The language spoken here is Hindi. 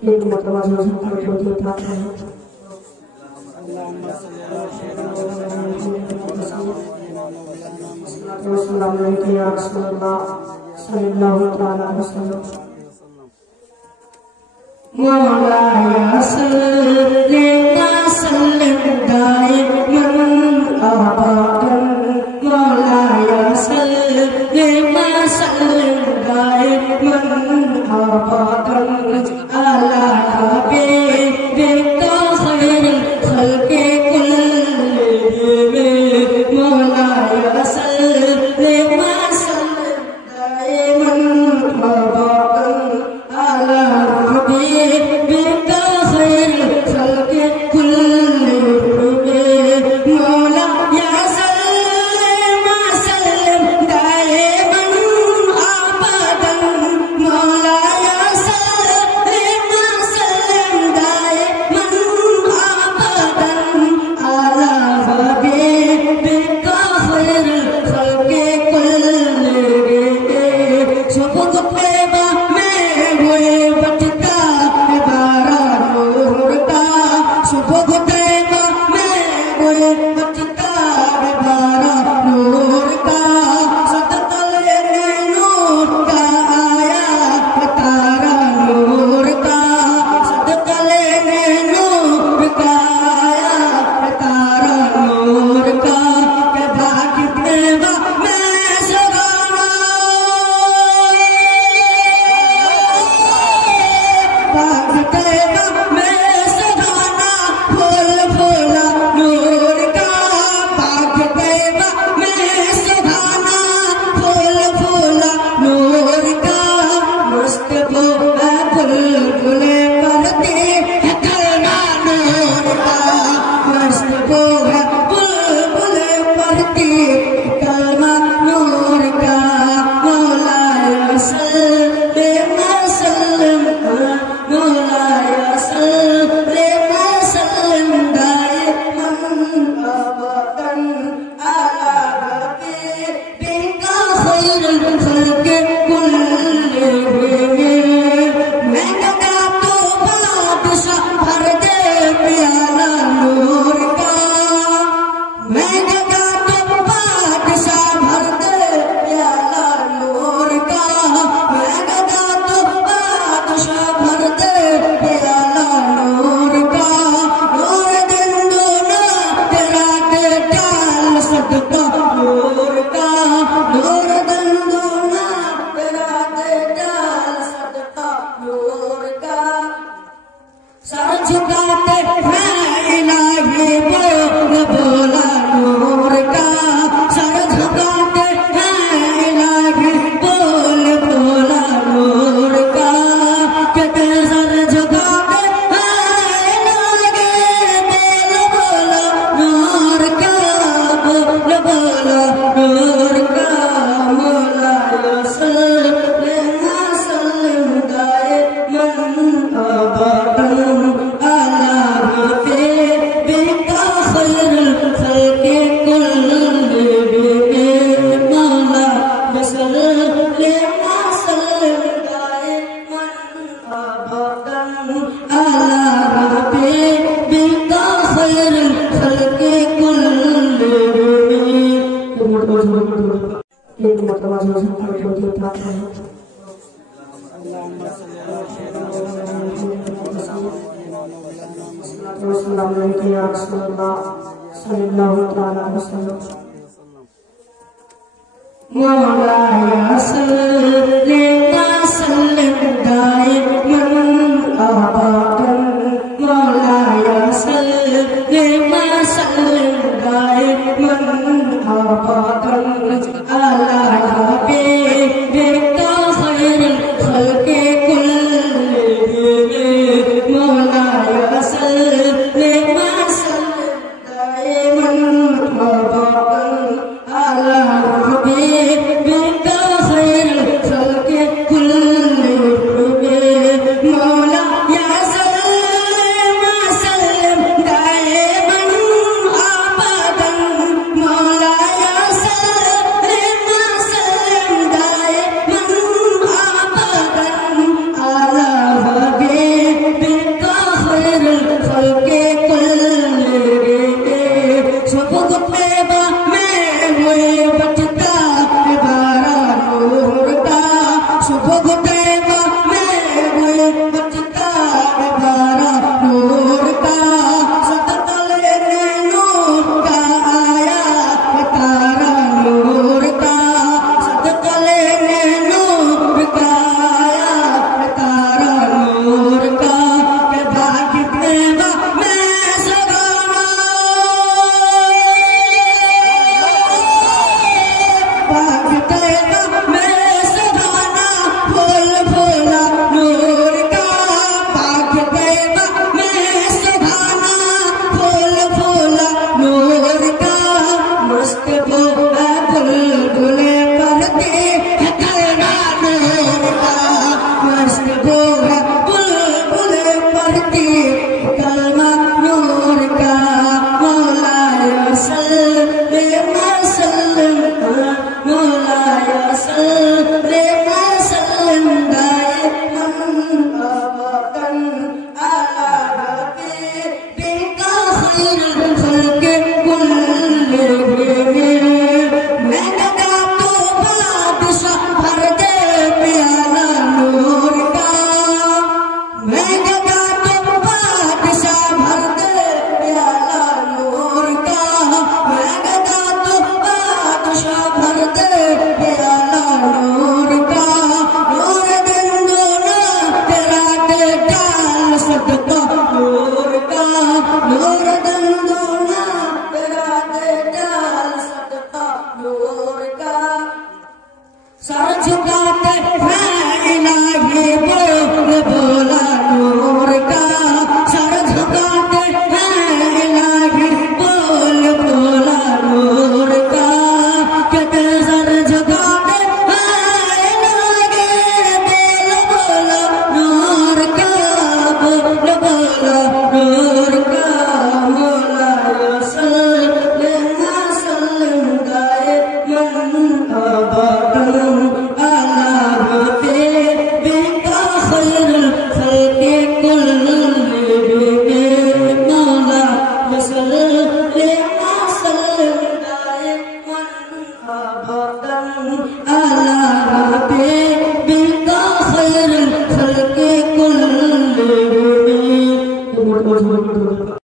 एक मरतबा जो है मौलाया सल्ले वसल्लिम दाइमन अबदन मौलाया सल्ले वसल्लिम दाइमन अबदन अला हबीबिका खैरिल खल्क़ि कुल्लिहिम मौलाया सल्ले वसल्लिम दाइमन अबदन अला हबीबिका खैरिल खल्क़ि कुल्लिहिम मौलाया सल्ले वसल्लिम दाइमन अबदन मौलाया सल्ले वसल्लिम दाइमन अबदन अला हबीबिका खैरिल खल्क़ि कुल्लिहिम सबक पैबा में हुए बटता बारा नूर का सबक पैबा में हुए बटता बारा नूर का सदकल नूर का आया तारा नूर का सदकल नूर का आया तारा नूर का के भाग्य पैबा में सगाना भाग्य पैबा में सगाना फूल फूला नूर का भाग्य पैबा में सगाना फूल फूला नूर का मस्त बोला बुलबुले करते है कलमा नूर का मस्त बोला बुलबुले करते कलमा नूर का मौलाया सल्ले वसल्लिम मौलाया सल्ले वसल्लिम दाइमन अबदन अला हबीबिका खैरिल खल्क़ि कुल्लिहिम मैं गदा तो बादशाह भर दे प्याला नूर का मैं गदा तो बादशाह भर दे प्याला नूर का मैं गदा तो बादशाह भर दे प्याला नूर का नूर दिन दूना तेरा के डाल सदका नूर का नूर दिन दूना तेरा के डाल सदका नूर का सर झुकाते हैं इलाही बोल बोला नूर का सर झुकाते हैं इलाही बोल बोला नूर का कहते सर झुकाते हैं इलाही बोल बोला नूर का बोल बोला नूर का मौलाया सल्ले वसल्लिम दाइमन अबदन अला हबीबिका खैरिल खल्क़ि कुल्लिहिम मौलाया सल्ले वसल्लिम दाइमन अबदन अला हबीबिका खैरिल खल्क़ि कुल्लिहिम एक मरतबा जो है मौलाया सल्ले वसल्लिम दाइमन अबदन मौलाया सल्ले वसल्लिम दाइमन अबदन अला हबीबिका खैरिल खल्क़ि कुल्लिहिम